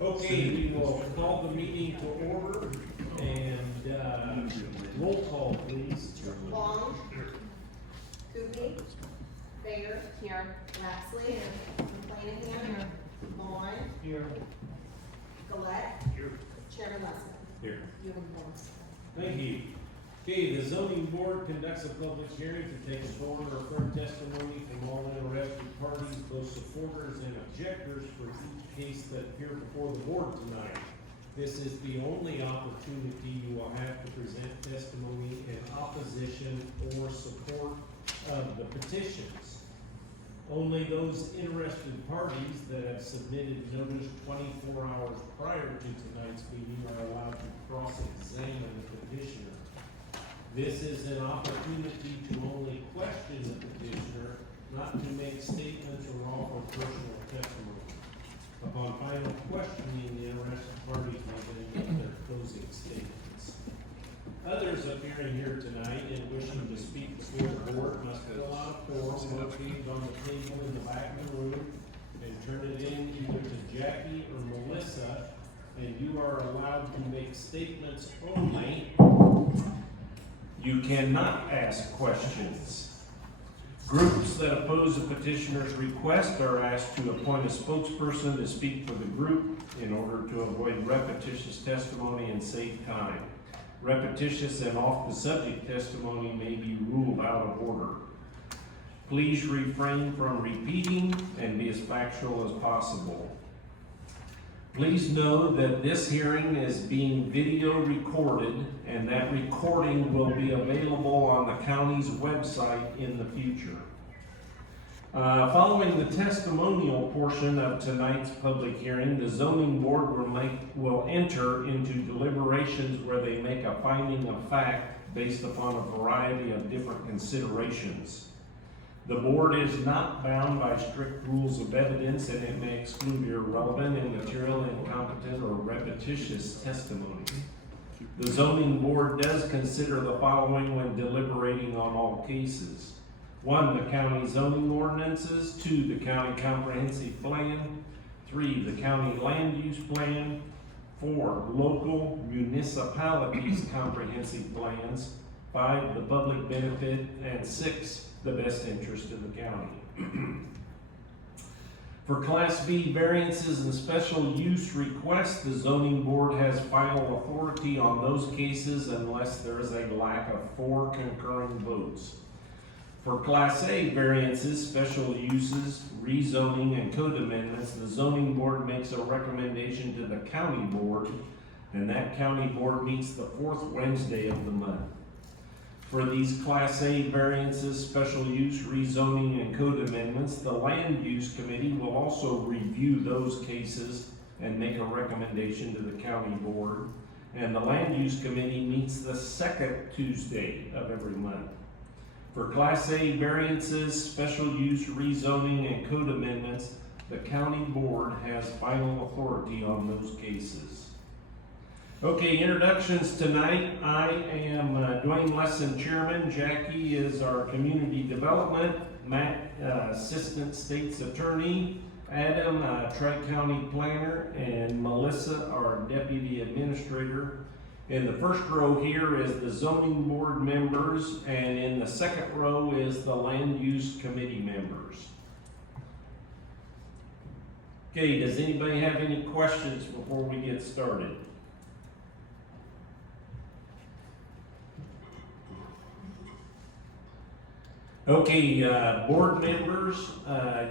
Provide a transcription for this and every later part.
Okay, we will call the meeting to order and roll call, please. Long. Coopy. Bayer. Here. Lapsley. McClanahan. Vaughn. Here. Gillette. Here. Chairman Lessman. Here. You have one. Thank you. Okay, the zoning board conducts a public hearing to take forward or affirm testimony from all interested parties, both supporters and objectors, for each case that appear before the board tonight. This is the only opportunity you will have to present testimony in opposition or support of the petitions. Only those interested parties that have submitted notice 24 hours prior to tonight's meeting are allowed to cross-examine the petitioner. This is an opportunity to only question the petitioner, not to make statements or offer personal testimony. Upon final questioning, the interested parties may then make their closing statements. Others appearing here tonight and wishing to speak before the board must fill out a form located on the table in the back of the room and turn it in either to Jackie or Melissa, and you are allowed to make statements only. You cannot ask questions. Groups that oppose a petitioner's request are asked to appoint a spokesperson to speak for the group in order to avoid repetitious testimony and save time. Repetitious and off-the-subject testimony may be ruled out of order. Please refrain from repeating and be as factual as possible. Please know that this hearing is being video recorded and that recording will be available on the county's website in the future. Following the testimonial portion of tonight's public hearing, the zoning board will enter into deliberations where they make a finding of fact based upon a variety of different considerations. The board is not bound by strict rules of evidence, and it may exclude irrelevant, immaterial, incompetent, or repetitious testimony. The zoning board does consider the following when deliberating on all cases. 1, the county zoning ordinances. 2, the county comprehensive plan. 3, the county land use plan. 4, local municipalities comprehensive plans. 5, the public benefit. And 6, the best interest of the county. For Class B variances and special use requests, the zoning board has final authority on those cases unless there is a lack of 4 concurring votes. For Class A variances, special uses, rezoning, and code amendments, the zoning board makes a recommendation to the county board, and that county board meets the 4th Wednesday of the month. For these Class A variances, special use, rezoning, and code amendments, the Land Use Committee will also review those cases and make a recommendation to the county board. And the Land Use Committee meets the 2nd Tuesday of every month. For Class A variances, special use, rezoning, and code amendments, the county board has final authority on those cases. Okay, introductions tonight. I am Dwayne Lesson, Chairman. Jackie is our Community Development. Matt, Assistant State's Attorney. Adam, Tri-County Planner. And Melissa, our Deputy Administrator. In the first row here is the Zoning Board members, and in the second row is the Land Use Committee members. Okay, does anybody have any questions before we get started? Okay, board members,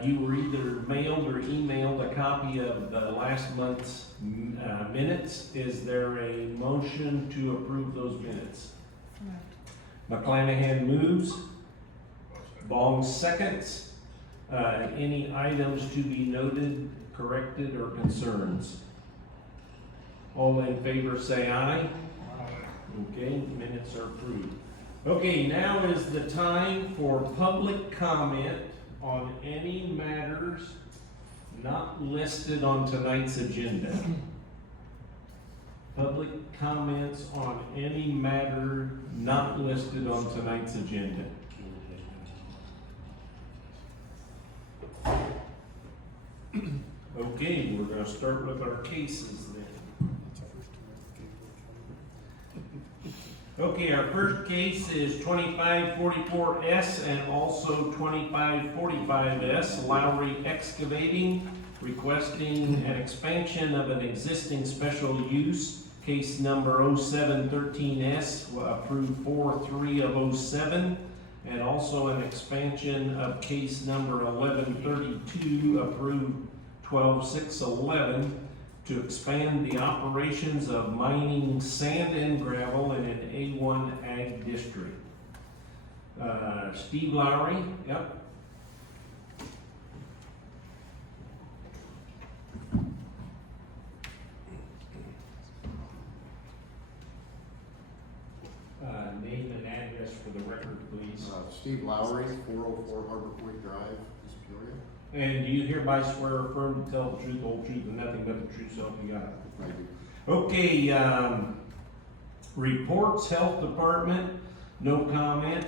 you were either mailed or emailed a copy of the last month's minutes. Is there a motion to approve those minutes? McClanahan moves. Bong seconds. Any items to be noted, corrected, or concerns? All in favor say aye. Okay, minutes are approved. Okay, now is the time for public comment on any matters not listed on tonight's agenda. Public comments on any matter not listed on tonight's agenda. Okay, we're gonna start with our cases then. Okay, our first case is 2544S and also 2545S, Lowry Excavating, requesting an expansion of an existing special use. Case number 0713S, approved 4/3 of 07, and also an expansion of case number 1132, approved 12/6/11, to expand the operations of mining sand and gravel in an A1 Ag District. Steve Lowry, yep. Name and address for the record, please. Steve Lowry, 404 Harbor Point Drive, East Peoria. And do you hereby swear or affirm to tell the truth, the whole truth, and nothing but the truth, so help you God? I do. Okay, reports, Health Department, no comment.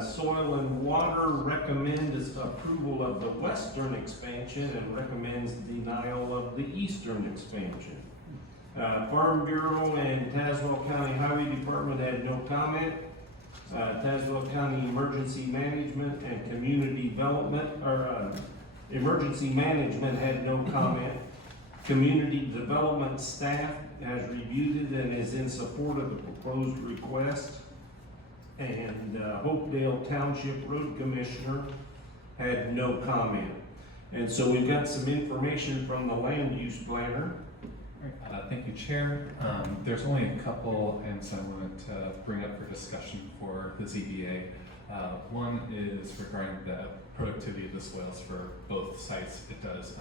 Soil and Water recommends approval of the western expansion and recommends denial of the eastern expansion. Farm Bureau and Tazewell County Highway Department had no comment. Tazewell County Emergency Management and Community Development, Emergency Management had no comment. Community Development staff has reviewed it and is in support of the proposed request. And Hopedale Township Road Commissioner had no comment. And so we've got some information from the land use planner. Thank you, Chair. There's only a couple items I wanted to bring up for discussion for the ZBA. One is regarding the productivity of the soils for both sites. It does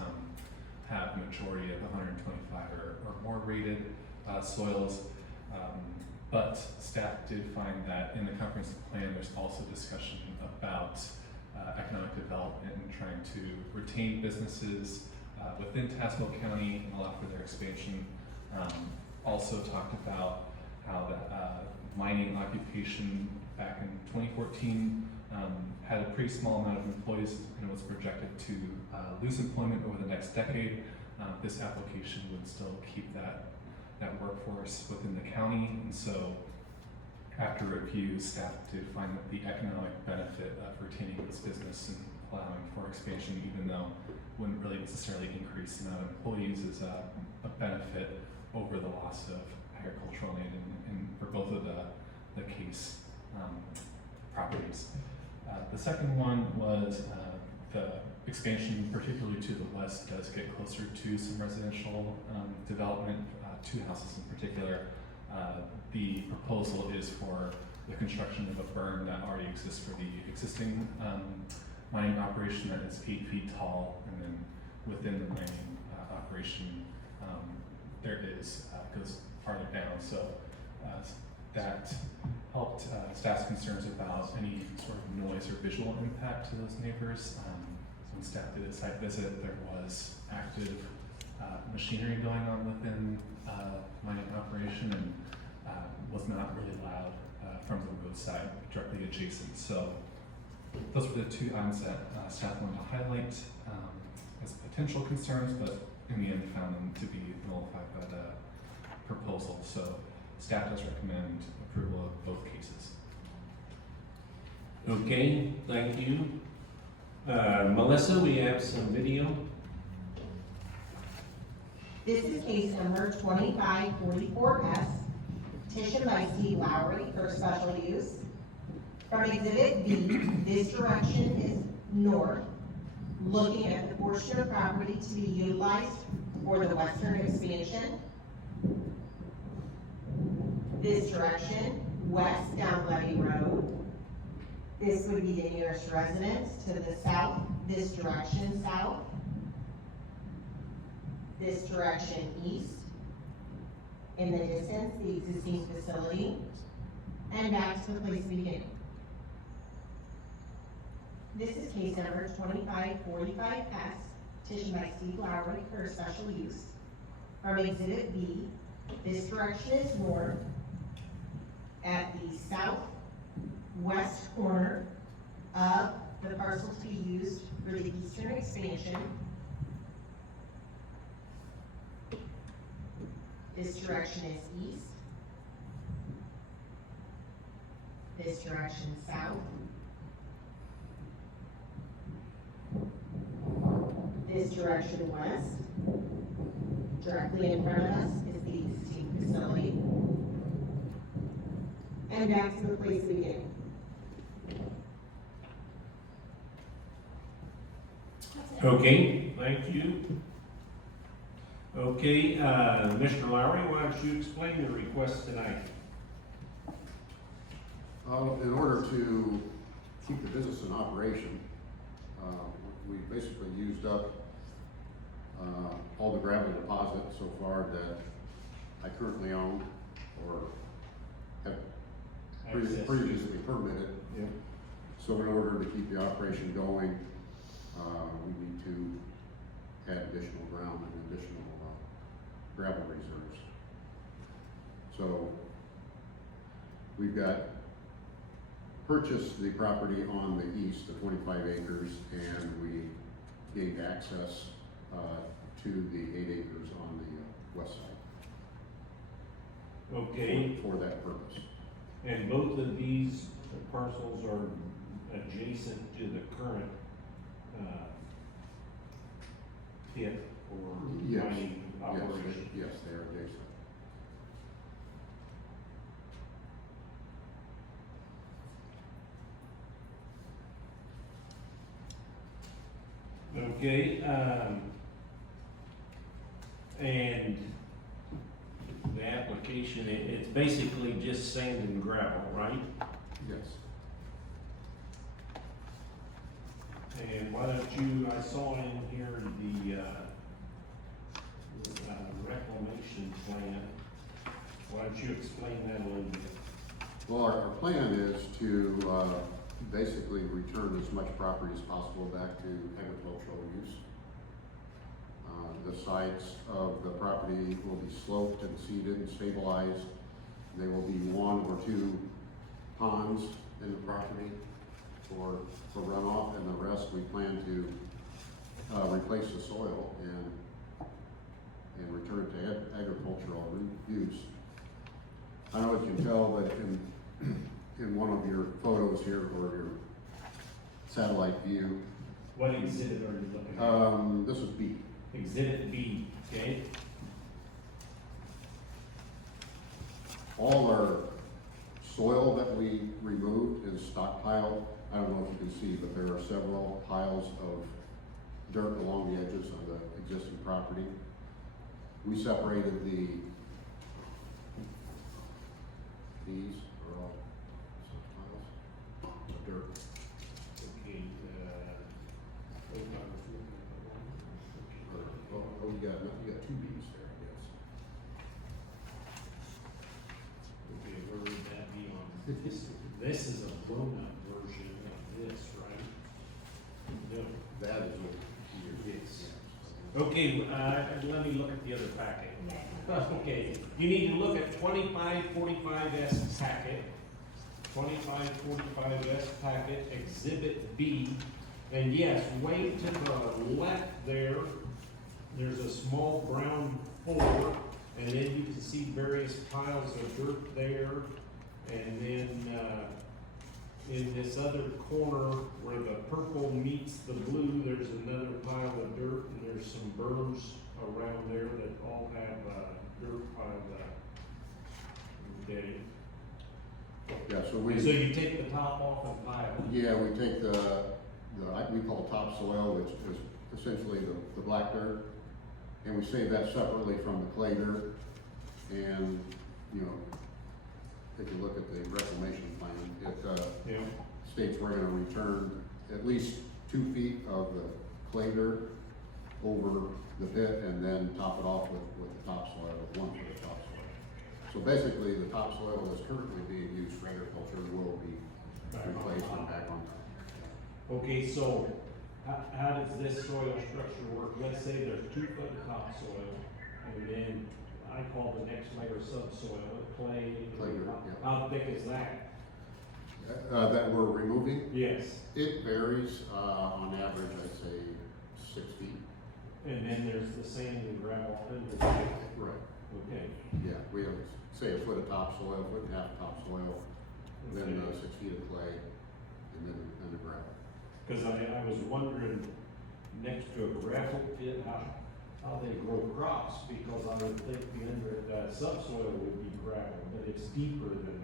have a majority of 125 or more rated soils, but staff did find that in the comprehensive plan there's also discussion about economic development and trying to retain businesses within Tazewell County and allow for their expansion. Also talked about how the mining occupation back in 2014 had a pretty small amount of employees and was projected to lose employment over the next decade. This application would still keep that workforce within the county, and so after review, staff did find that the economic benefit of retaining this business and allowing for expansion, even though wouldn't really necessarily increase the amount of employees, is a benefit over the loss of agricultural land in for both of the case properties. The second one was the expansion, particularly to the west, does get closer to some residential development, two houses in particular. The proposal is for the construction of a berm that already exists for the existing mining operation that is 8 feet tall, and then within the mining operation there is goes farther down. So that helped staff's concerns about any sort of noise or visual impact to those neighbors. When staff did a site visit, there was active machinery going on within mining operation and was not really loud from the roadside directly adjacent. So those were the two items that staff wanted to highlight as potential concerns, but in the end found them to be nullified by the proposal. So staff does recommend approval of both cases. Okay, thank you. Melissa, we have some video. This is case number 2544S, petition by Steve Lowry for special use. From Exhibit B, this direction is north, looking at the portion of property to be utilized for the western expansion. This direction, west down Levy Road. This would be the nearest residence. To the south, this direction south. This direction east. In the distance, the existing facility. And back to the place beginning. This is case number 2545S, petition by Steve Lowry for special use. From Exhibit B, this direction is north at the southwest corner of the parcel to be used for the eastern expansion. This direction is east. This direction south. This direction west. Directly in front of us is the existing facility. And back to the place we began. Okay, thank you. Okay, Mr. Lowry, why don't you explain your request tonight? In order to keep the business in operation, we basically used up all the gravel deposit so far that I currently own or have Access. previously permitted. Yeah. So in order to keep the operation going, we need to add additional ground and additional gravel reserves. So we've got purchased the property on the east, the 25 acres, and we gained access to the 8 acres on the west side. Okay, For that purpose. and both of these parcels are adjacent to the current pit or Yes. mining operation? Yes, they are adjacent. Okay, and the application, it's basically just sand and gravel, right? Yes. And why don't you, I saw in here the reclamation plan. Why don't you explain that a little bit? Well, our plan is to basically return as much property as possible back to agricultural use. The sides of the property will be sloped and seeded and stabilized. There will be 1 or 2 ponds in the property for runoff, and the rest we plan to replace the soil and return it to agricultural use. I don't know if you can tell, but in one of your photos here, or your satellite view, What exhibit are you looking at? this is B. Exhibit B, okay? All our soil that we removed is stockpiled. I don't know if you can see, but there are several piles of dirt along the edges of the existing property. We separated these are all piles of dirt. Okay, You got 2 Bs there, I guess. okay, where would that be on? This is a blown-up version of this, right? No. That is over here. Yes. Okay, let me look at the other packet. Okay, you need to look at 2545S packet, 2545S packet, Exhibit B. And yes, way to the left there, there's a small brown 4, and then you can see various piles of dirt there. And then, in this other corner where the purple meets the blue, there's another pile of dirt, and there's some berms around there that all have, dirt piled up. Okay, Yeah, so so we, you take the top off and pile it? yeah, we take the we call topsoil, which is essentially the black dirt, and we save that separately from the clay dirt. And, you know, if you look at the reclamation plan, it Yeah. states we're gonna return at least 2 feet of the clay dirt over the pit, and then top it off with the topsoil, 1 foot of topsoil. So basically, the topsoil that's currently being used for agriculture will be replaced and back on top. Okay, so how does this soil structure work? Let's say there's 2 foot of topsoil, and then I call the next layer subsoil, clay. Clay dirt, yeah. How thick is that? That we're removing, Yes, it varies, on average, I'd say 6 feet. and then there's the sand and gravel under. Right. Okay, Yeah, we have, say, a foot of topsoil, foot and a half of topsoil, then okay. 6 feet of clay, and then the gravel. Cause I was wondering, next to a gravel pit, how they grow crops, because I would think the subsoil would be gravel, but it's deeper than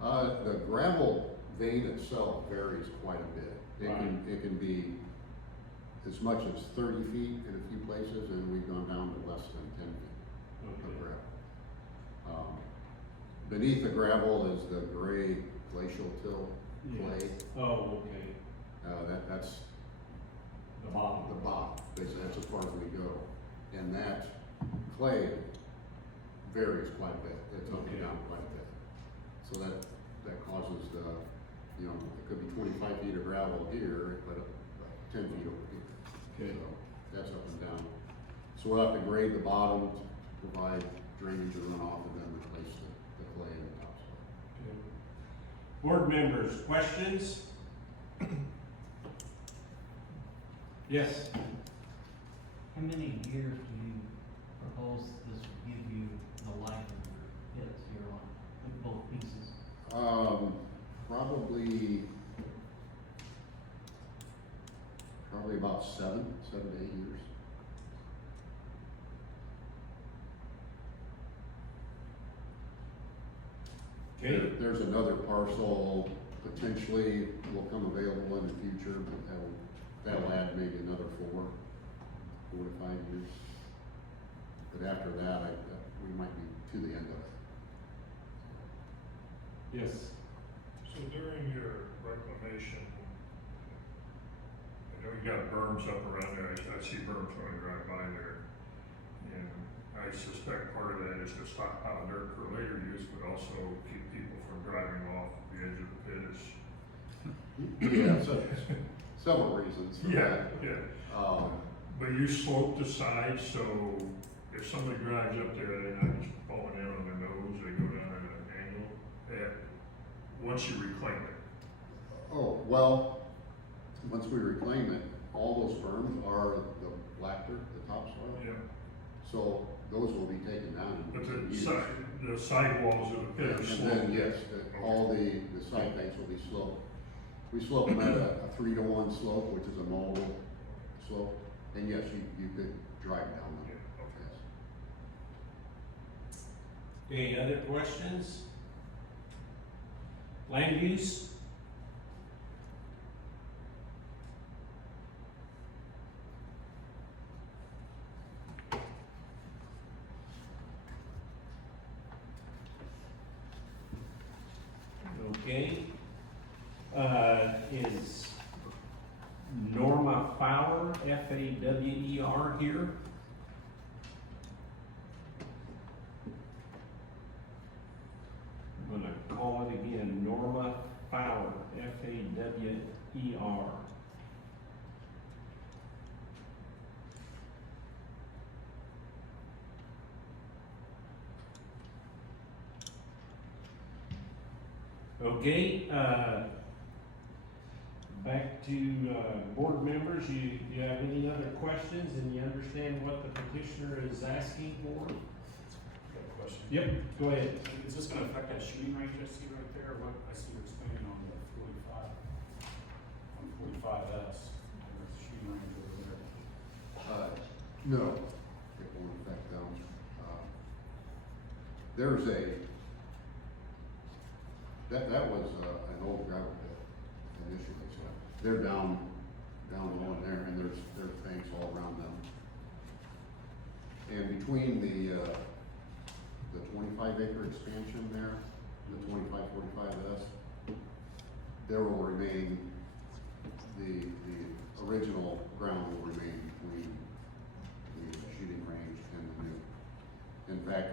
that. The gravel vein itself varies quite a bit. It can be as much as 30 feet in a few places, and we've gone down to less than 10 feet of Okay. gravel. Beneath the gravel is the gray glacial till clay. Oh, okay, That's the bottom. the bottom, basically, that's as far as we go. And that clay varies quite a bit, it's up and Okay. down quite a bit. So that causes it could be 25 feet of gravel here, but 10 feet over here. Okay. So that's up and down. So we'll have to grade the bottom to provide drainage and runoff, and then replace the clay and the topsoil. Okay. Board members, questions? Yes. How many years do you propose this will give you the life of your pits here on both pieces? Probably about 7 to 8 years. Okay, There's another parcel potentially will come available in the future, but that'll add maybe another 4 to 5 years. But after that, we might be to the end of it. yes. So during your reclamation, I know you got berms up around there, I see berms when I drive by there. And I suspect part of that is to stockpile dirt for later use, but also keep people from driving off the edge of the pit. Yeah, so several reasons for that. Yeah. But you slope the sides, so if somebody drives up there, they're not just falling in on their nose, they go down at an angle, once you reclaim it. Oh, well, once we reclaim it, all those berms are the black dirt, the topsoil. Yeah. So those will be taken down. But in the years. sidewalls of the pit are And sloped. then, yes, all the side banks will be sloped. We slope them at a 3-to-1 slope, which is a mobile slope, and yes, you could drive down them. Yeah, okay. Yes. Any other questions? Land use? Okay. Is Norma Fowler, Fawer, here? I'm gonna call it again, Norma Fowler, Fawer. Okay, back to, board members, you have any other questions and you understand what the petitioner is asking for? Got a question. Yep, go ahead. Is this gonna affect that shooting range I see right there? What I see you're explaining on the 45S, there's a shooting range over there. No, it won't affect them. There's that was an old gravel pit initially, so they're down low in there, and there's banks all around them. And between the 25-acre expansion there, the 25-45S, there will remain, the original ground will remain between the shooting range and the new. In fact,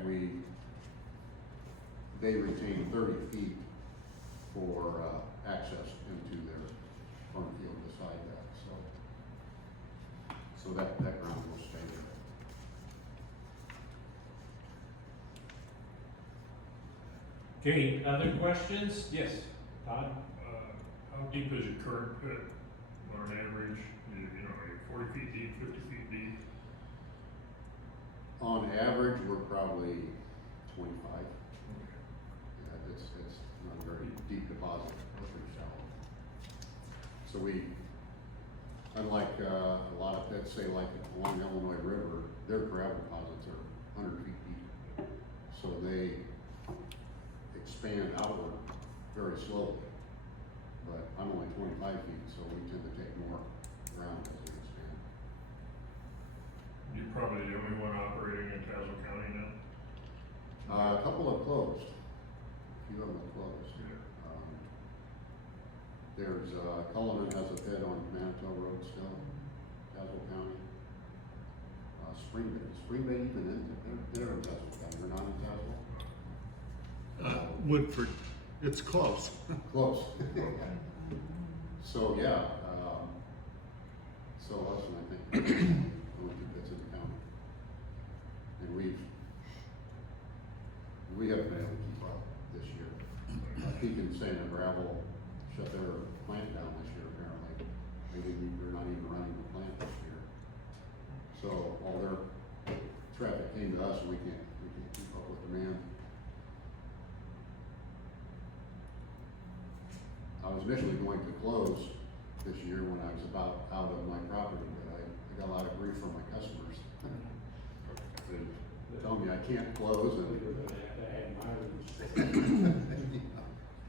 they retain 30 feet for access into their farm field beside that, so that ground will stay there. Okay, other questions? Yes, Todd? How deep is your current pit on an average? Are you 40 feet deep, 50 feet deep? On average, we're probably 25. Yeah, it's not a very deep deposit, it's pretty shallow. So we, unlike a lot of pits, say like along the Illinois River, their gravel deposits are 100 feet deep. So they expand outward very slowly. But I'm only 25 feet, so we tend to take more ground as we expand. You're probably the only one operating in Tazewell County now? A couple have closed. A few of them have closed. There's, Cullinan has a pit on Manitou Road still, Tazewell County. Spring Bay even they're in Tazewell County, they're not in Tazewell. Woodford, it's close. Close. So, yeah, so us and I think, only two pits in the county. And we haven't been able to keep up this year. Peak and Sand and Gravel shut their plant down this year apparently. They're not even running the plant this year. So all their traffic came to us and we can't keep up with demand. I was initially going to close this year when I was about out of my property, but I got a lot of grief from my customers. They tell me I can't close and.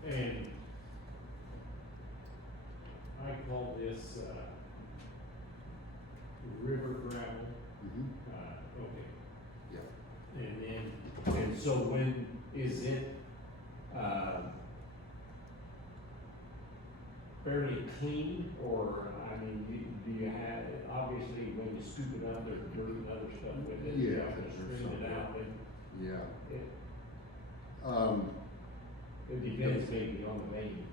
And I call this, river gravel, Mhm. okay. Yeah. And then, and so when is it, fairly clean, or, I mean, do you have, obviously, when you scoop it up, there's dirt and other stuff with it. You Yeah, have to there's screen it some. out, and Yeah. it depends maybe on the vein.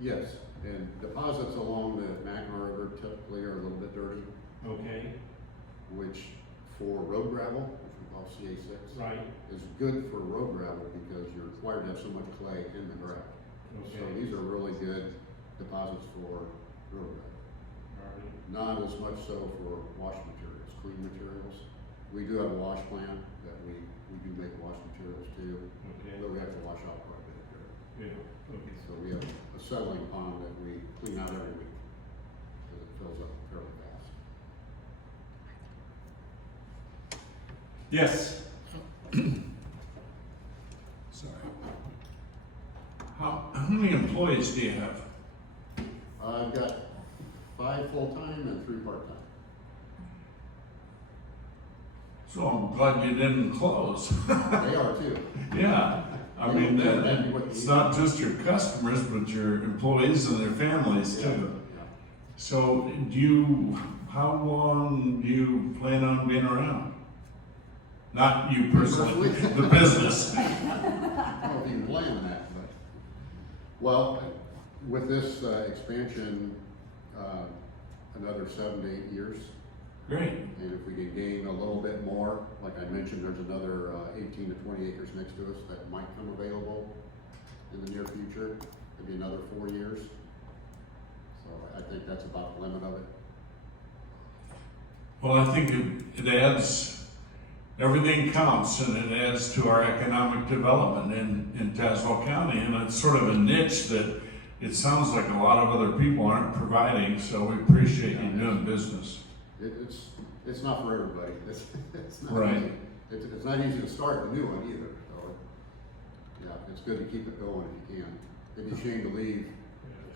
Yes, and deposits along the Magma River typically are a little bit dirty, Okay, which for road gravel, which we call CA6. right, Is good for road gravel because you're required to have so much clay in the gravel. So okay. these are really good deposits for road gravel. Alright. Not as much so for wash materials, clean materials. We do have a wash plant that we do make wash materials too, Okay, but we have to wash out quite a bit of dirt. yeah, okay. So we have a settling pond that we clean out every week because it fills up fairly fast. Yes. Sorry. How many employees do you have? I've got 5 full-time and 3 part-time. So I'm glad you didn't close. They are too. Yeah, I mean, it's not just your customers, but your employees and their families Yeah, too. yeah. So how long do you plan on being around? Not you personally, the business. I don't know if you can plan that, but, well, with this expansion, another 7 to 8 years. Great. And if we can gain a little bit more, like I mentioned, there's another 18 to 20 acres next to us that might come available in the near future. Maybe another 4 years. So I think that's about the limit of it. Well, I think it adds, everything counts, and it adds to our economic development in Tazewell County, and it's sort of a niche that it sounds like a lot of other people aren't providing, so we appreciate you doing business. It's not for everybody. It's not Right. easy. It's not easy to start a new one either, so, yeah, it's good to keep it going if you can. It'd be a shame to leave,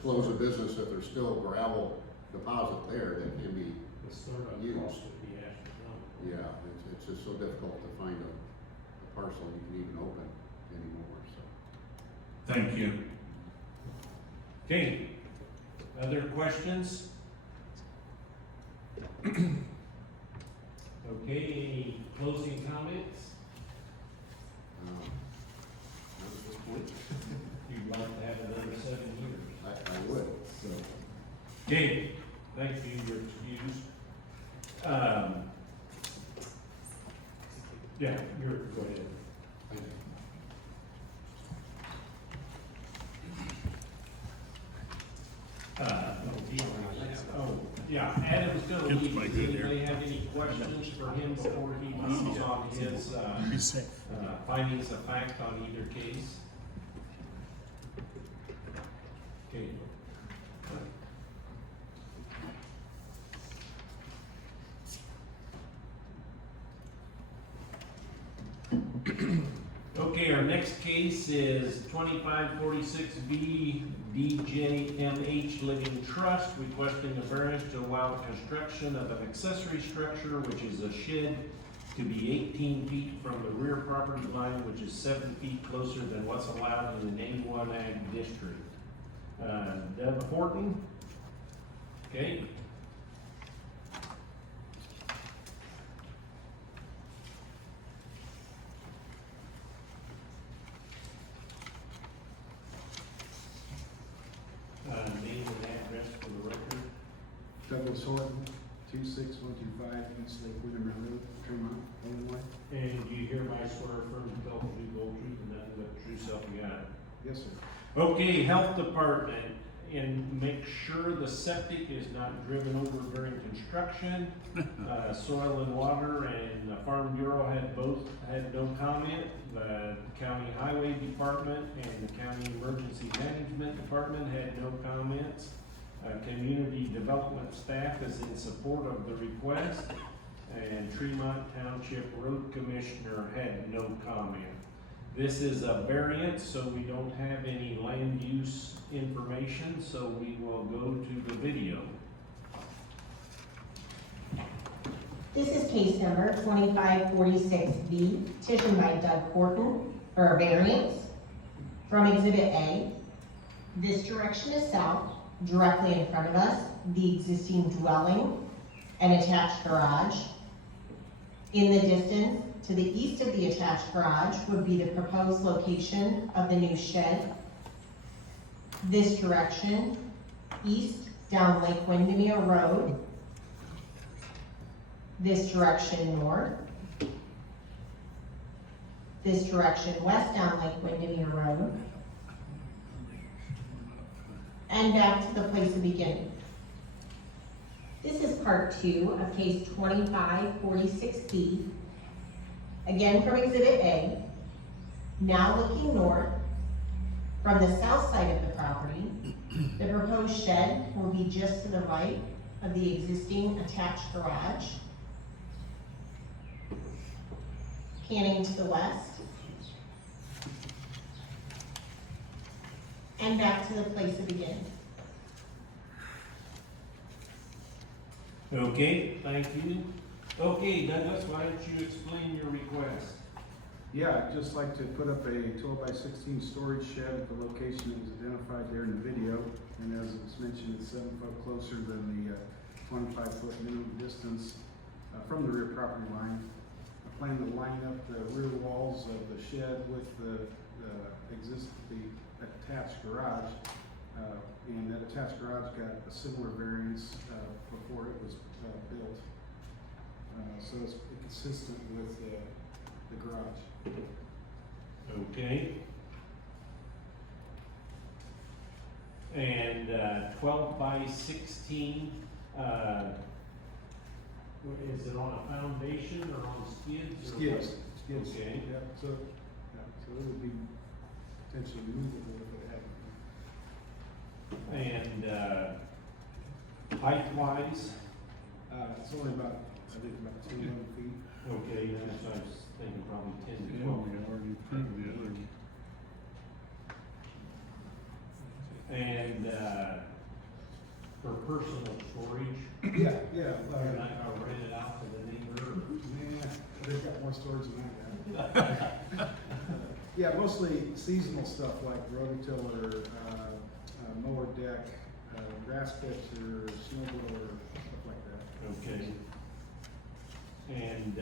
close a business if there's still gravel deposit there that can be, The startup Used. cost would be astronomical. yeah, it's just so difficult to find a parcel you can even open anymore, so. Thank you. Okay, other questions? Okay, closing comments? Not at this point. You'd like to have another 7 years. I would. So, okay, thank you, you're excused. Yeah, go ahead. Thank you. Oh, yeah, Adam's gonna gonna leave. Does anybody have any questions for him before he moves on his, findings of fact on either case? Okay. Okay, our next case is 2546B DJMH Living Trust requesting a variance to allow construction of an accessory structure, which is a shed, to be 18 feet from the rear property line, which is 7 feet closer than what's allowed in an A1 Ag district. Deb Horton? Okay. Name and address for the record. Douglas Horton, 26125 East Lake Windermere Road, Tremont, Illinois. And do you hereby swear affirm to tell the truth, the whole truth, and nothing but the true self you got? Yes, sir. Okay, Health Department, and make sure the septic is not driven over during construction. Soil and Water and the Farm Bureau had no comment. The County Highway Department and the County Emergency Management Department had no comments. Community Development staff is in support of the request, and Tremont Township Road Commissioner had no comment. This is a variance, so we don't have any land use information, so we will go to the video. This is case number 2546B, petition by Doug Horton for a variance from Exhibit A. This direction is south, directly in front of us, the existing dwelling and attached garage. In the distance, to the east of the attached garage would be the proposed location of the new shed. This direction, east down Lake Windermere Road. This direction north. This direction west down Lake Windermere Road. And back to the place of beginning. This is part 2 of case 2546B. Again from Exhibit A. Now looking north, from the south side of the property, the proposed shed will be just to the right of the existing attached garage. Panning to the west. And back to the place of beginning. Okay, thank you. Okay, Douglas, why don't you explain your request? Yeah, I'd just like to put up a 12 by 16 storage shed at the location that was identified there in the video. And as it's mentioned, it's 7 foot closer than the 25 foot minimum distance from the rear property line. I plan to line up the rear walls of the shed with the attached garage. And that attached garage got a similar variance before it was built. So it's consistent with the garage. Okay. And 12 by 16, is it on a foundation or on skids? Or Skids. what? Skids. Okay. Yeah, so it would be potentially movable if it had. And height-wise? It's only about, I think about 2 feet. Okay, that's what I was thinking, probably 10 to 12. already printed the other. And for personal storage, Yeah. you're not gonna rent it out to the neighbor? Yeah, they've got more storage than I got. Yeah, mostly seasonal stuff like rototiller, mower deck, grass pitcher, snow blower, stuff like that. Okay. And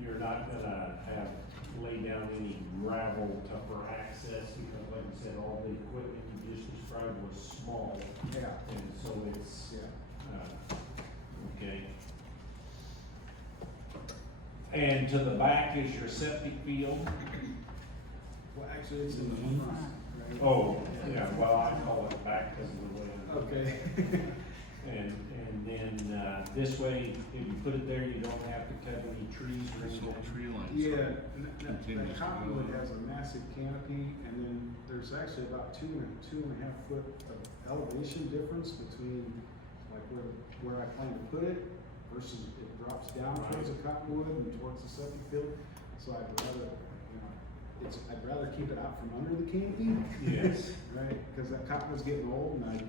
you're not gonna lay down any gravel for access, because like you said, all the equipment you just described was small, Yeah, and so it's, yeah. okay. And to the back is your septic field? Well, actually, it's in the front. Right? Oh, yeah, well, I call it back because of the way. Okay. And then, this way, if you put it there, you don't have to cut any trees or anything. Tree lines. Yeah, and Continues that to cottonwood go. has a massive canopy, and then there's actually about two and a half foot of elevation difference between like where I plan to put it versus it drops down towards the cottonwood and towards the septic field. So I'd rather, I'd rather keep it out from under the canopy. Yes. Right, because that cottonwood's getting old, and I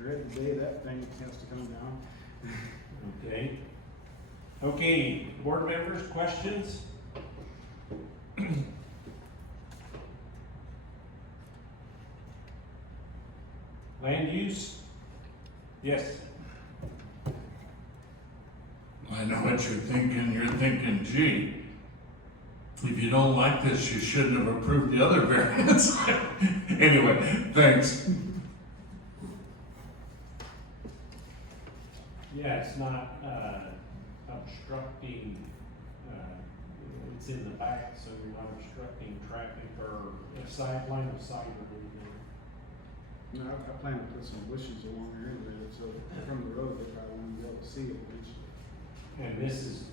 dread the day that thing has to come down. Okay. Okay, board members, questions? Land use? Yes. I know what you're thinking. You're thinking, gee, if you don't like this, you shouldn't have approved the other variance. Anyway, thanks. Yeah, it's not, obstructing, it's in the back, so you're not obstructing traffic or a line of sight or anything. No, I plan to put some bushes along there anyway, so from the road, they probably won't be able to see it eventually. And this is,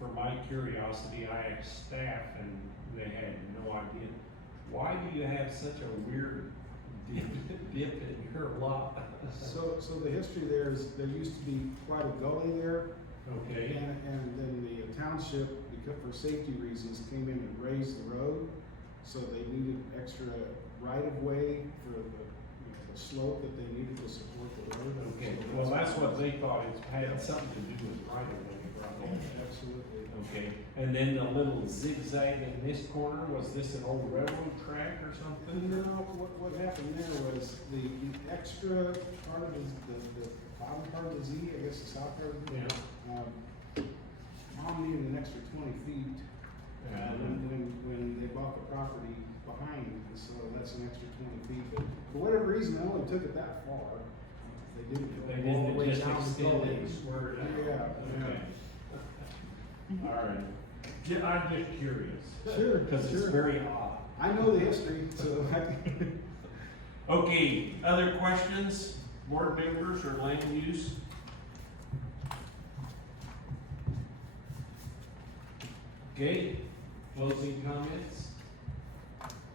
for my curiosity, I asked staff and they had no idea. Why do you have such a weird dip in your lot? So the history there is, there used to be quite a gully there, Okay, and then the township, because for safety reasons, came in and raised the road, so they needed extra right-of-way for the slope that they needed to support the road. okay, So well, that's what they thought, it had something to do with right of way, right? Absolutely. Okay, and then the little zigzag in this corner, was this an old railroad track or something? No, what happened there was the extra part of the bottom part of the Z, I guess the south part of the, Yeah. Mom needed an extra 20 feet, when they bought the property behind, and so that's an extra 20 feet, but for whatever reason, they only took it that far. They didn't go They all the didn't way just down the extend gully. it and square it out? Yeah, Okay. All right. Yeah, I'm just curious. Sure, Because it's sure. very odd. I know the history, so Okay, other questions, board members or land use? Okay, closing comments?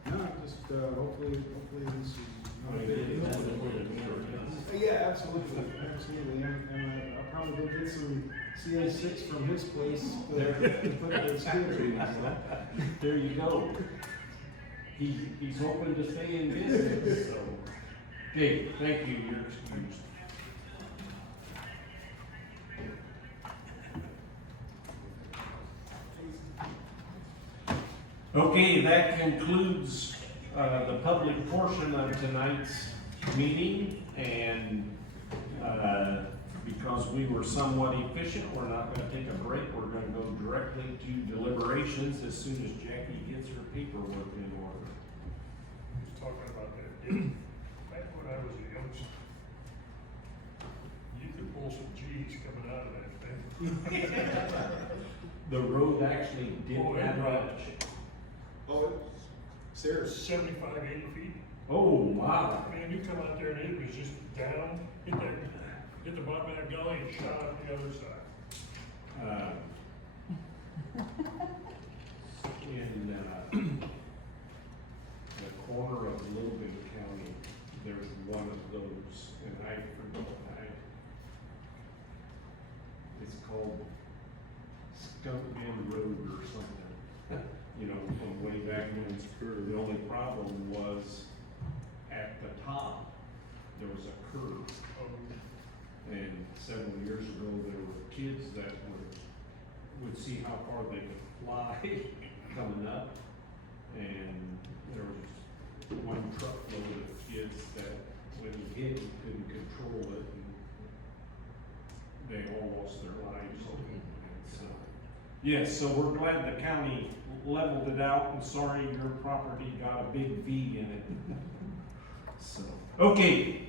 no, just, hopefully this is. Oh, you did it. That's the point of the meeting. Yeah, absolutely, and I'll probably go get some CA6 from his place, There. to put the school trees. There you go. He's hoping to stay in business, so. Okay, thank you, you're excused. Okay, that concludes, the public portion of tonight's meeting, and, because we were somewhat efficient, we're not gonna take a break, we're gonna go directly to deliberations as soon as Jackie gets her paperwork in order. Just talking about that, back when I was a youngster, you could pull some G's coming out of that thing. The road actually did Oh, it that dropped. much. Oh, serious? 75, 80 feet. Oh, wow. Man, you come out there and it was just down, hit the bottom of that gully and shot up the other side. In, the corner of Logan County, there's one of those, and I forget, it's called Skunk Man Road or something. You know, from way back when, the only problem was at the top, there was a curve. And several years ago, there were kids that would see how far they could fly coming up. And there was one truckload of kids that when he hit, he couldn't control it. And they all lost their lives. And so, yes, so we're glad the county leveled it out, and sorry your property got a big V in it. So, okay,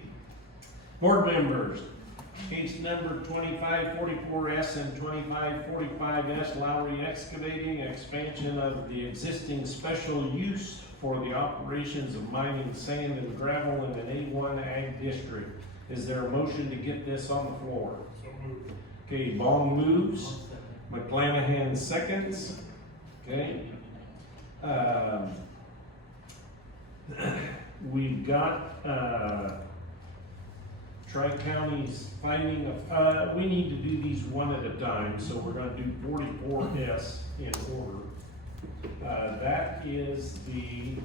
board members, Case number 2544S and 2545S, Lowry Excavating, expansion of the existing special use for the operations of mining sand and gravel in an A1 ag district. Is there a motion to get this on the floor? So moved. Okay, Bong moves, I'll second. McClanahan seconds. Okay. We've got, Tri-County's finding of, we need to do these one at a time, so we're gonna do 44S in order. That is the,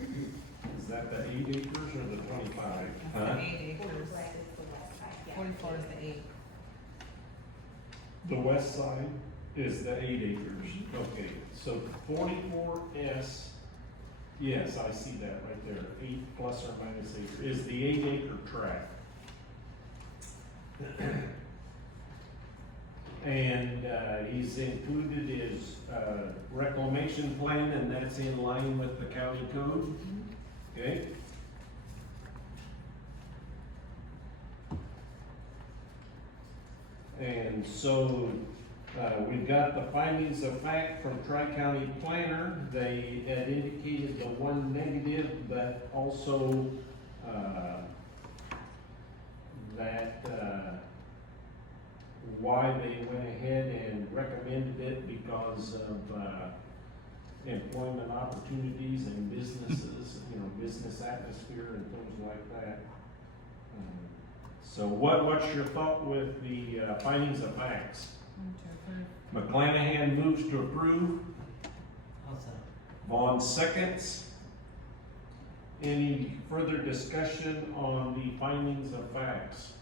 is that the 8 acres or the 25? Huh? 8 acres. 44 is the 8. The west side is the 8 acres. Okay, so 44S, yes, I see that right there, 8 plus or minus acre, is the 8 acre tract. And he's included his reclamation plan, and that's in line with the county code, okay? And so, we've got the findings of fact from Tri-County Planner. They had indicated the one negative, but also, that, why they went ahead and recommended it because of, employment opportunities and businesses, business atmosphere and things like that. So what's your thought with the findings of facts? McClanahan moves to approve. I'll second. Vaughn seconds. Any further discussion on the findings of facts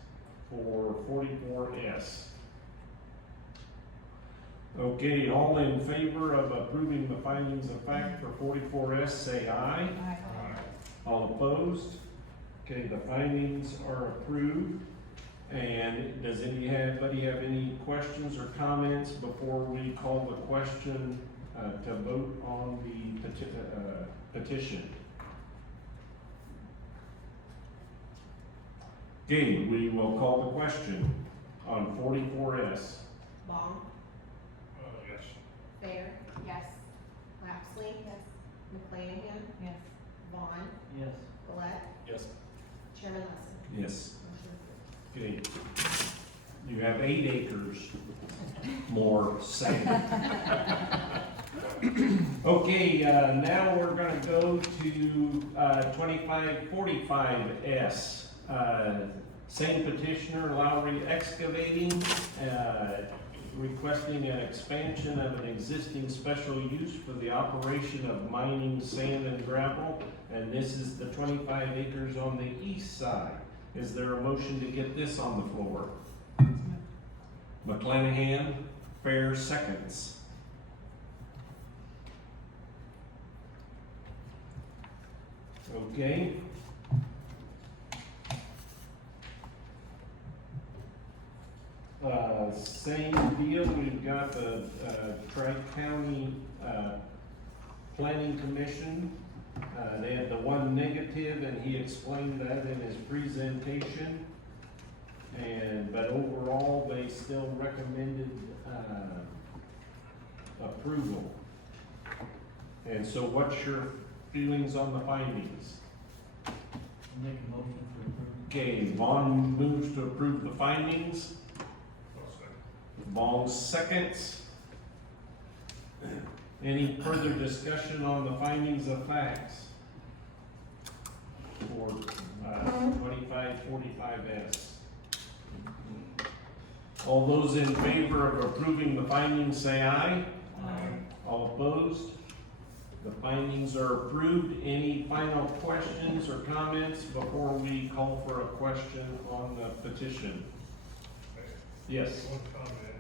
for 44S? Okay, all in favor of approving the findings of fact for 44S, say aye. Aye. All opposed? Okay, the findings are approved. And does anybody have any questions or comments before we call the question to vote on the petition? Okay, we will call the question on 44S. Bong, Yes. Fair. Yes. Lapsley. Yes. McClanahan. Yes. Vaughn, Yes. Gillette, Yes. Chairman Hudson. Yes. Motion approved. Okay. You have 8 acres more sand. Okay, now we're gonna go to 2545S. Same petitioner, Lowry Excavating, requesting an expansion of an existing special use for the operation of mining sand and gravel. And this is the 25 acres on the east side. Is there a motion to get this on the floor? McClanahan, Fair seconds. Okay. Same deal, we've got the Tri-County Planning Commission. They had the one negative, and he explained that in his presentation. But overall, they still recommended approval. And so what's your feelings on the findings? I'll make a motion to approve. Okay, Vaughn moves to approve the findings. I'll second. Ball seconds. Any further discussion on the findings of facts for 2545S? All those in favor of approving the findings say aye. Aye. All opposed? The findings are approved. Any final questions or comments before we call for a question on the petition? Yes. One comment,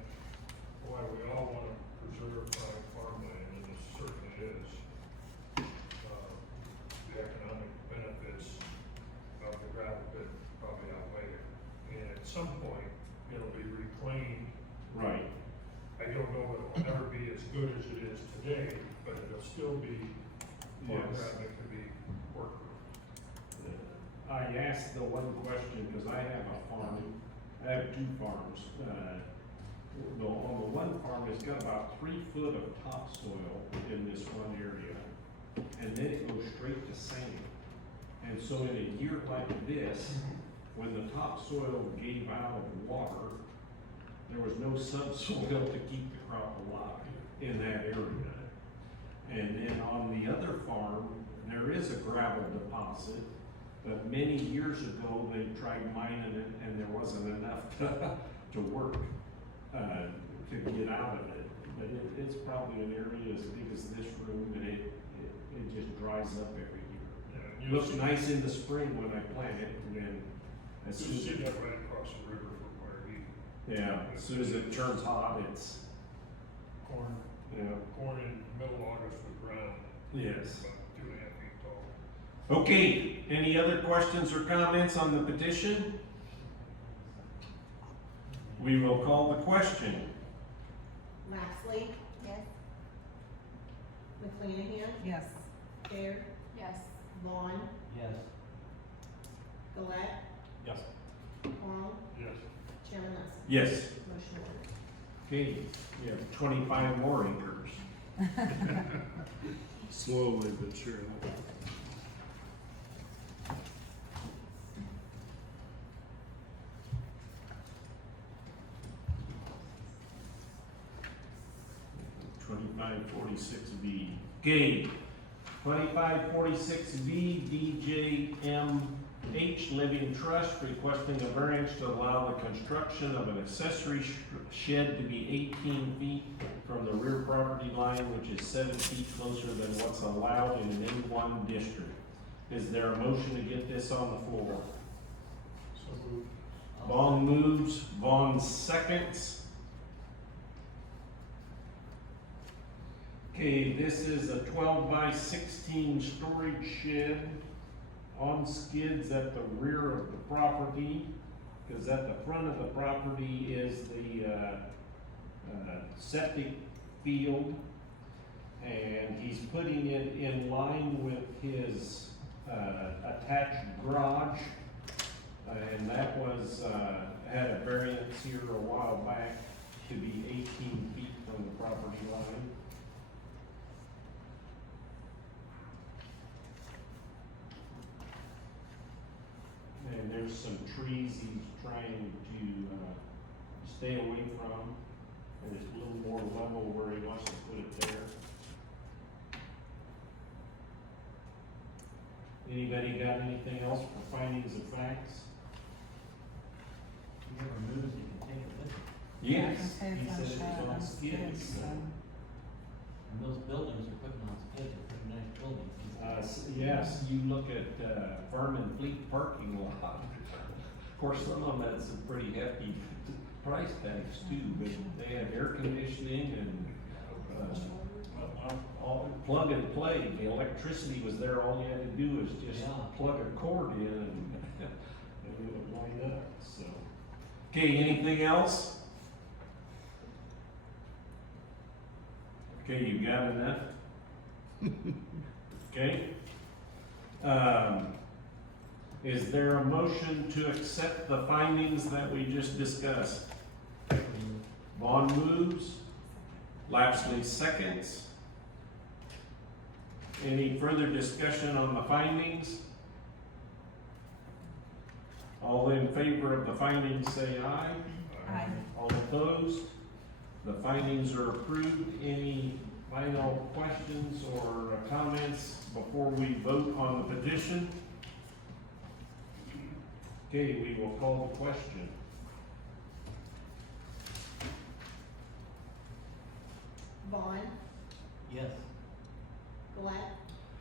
boy, we all want to preserve private farmland, and this certainly is. The economic benefits of the gravel pit probably outweigh it. And at some point, it'll be reclaimed. Right. I don't know if it'll ever be as good as it is today, but it'll still be farmland Yes. that can be worked with. I asked the one question, cause I have a farm, I have two farms. On the one farm, it's got about 3 foot of topsoil in this one area, and then it goes straight to sand. And so in a year like this, when the topsoil gave out of water, there was no subsoil to keep the crop alive in that area. And then on the other farm, there is a gravel deposit, but many years ago, they tried mining it and there wasn't enough to work, to get out of it. But it's probably an area as big as this room, and it just dries up every year. Yeah, Looks nice in the spring when I plant it, and then as soon You as see it, that right across the river from where he, yeah, as soon as it turns hot, it's, corn, yeah, corn in middle August with ground, yes. about 2.5 feet tall. Okay, any other questions or comments on the petition? We will call the question. Lapsley, Yes. McClanahan, Yes. Baird, Yes. Vaughn, Yes. Gillette, Yes. Long, Yes. Chairman Russell. Yes. Motion ordered. Okay, we have 25 more acres. Slowly but surely. Twenty-five 46V. Okay, 2546V, DJMH Living Trust requesting a variance to allow the construction of an accessory shed to be 18 feet from the rear property line, which is 7 feet closer than what's allowed in an M1 district. Is there a motion to get this on the floor? So moved. Vaughn moves, Vaughn seconds. Okay, this is a 12 by 16 storage shed on skids at the rear of the property, because at the front of the property is the septic field, and he's putting it in line with his attached garage, and that was, had a variance here a while back to be 18 feet from the property line. And there's some trees he's trying to stay away from, and it's a little more level where he wants to put it there. Anybody got anything else for findings of facts? If you ever moves, you can take it with you. Yes, Okay, he it's said on it was on skids, skids. so. And those buildings are putting on skids, are pretty nice buildings. Yes, you look at Furman Fleet parking lot. Of course, some of them had some pretty hefty price tags too, but they have air conditioning and all plug and play. The electricity was there, all you had to do was just Yeah. plug a cord in and it would light up, so. Okay, anything else? Okay, you got enough? Okay. Is there a motion to accept the findings that we just discussed? Vaughn moves, Lapsley seconds. Any further discussion on the findings? All in favor of the findings say aye. Aye. All opposed? The findings are approved. Any final questions or comments before we vote on the petition? Okay, we will call the question. Vaughn, Yes. Gillette,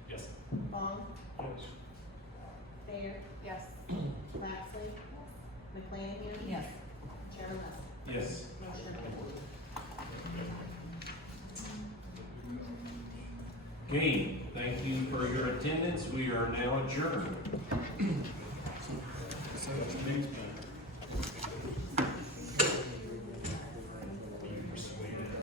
Yes. Long, Yes. Baird, Yes. Lapsley, McClanahan, Yes. Chairman Russell. Yes. Motion approved. Okay, thank you for your attendance. We are now adjourned. So,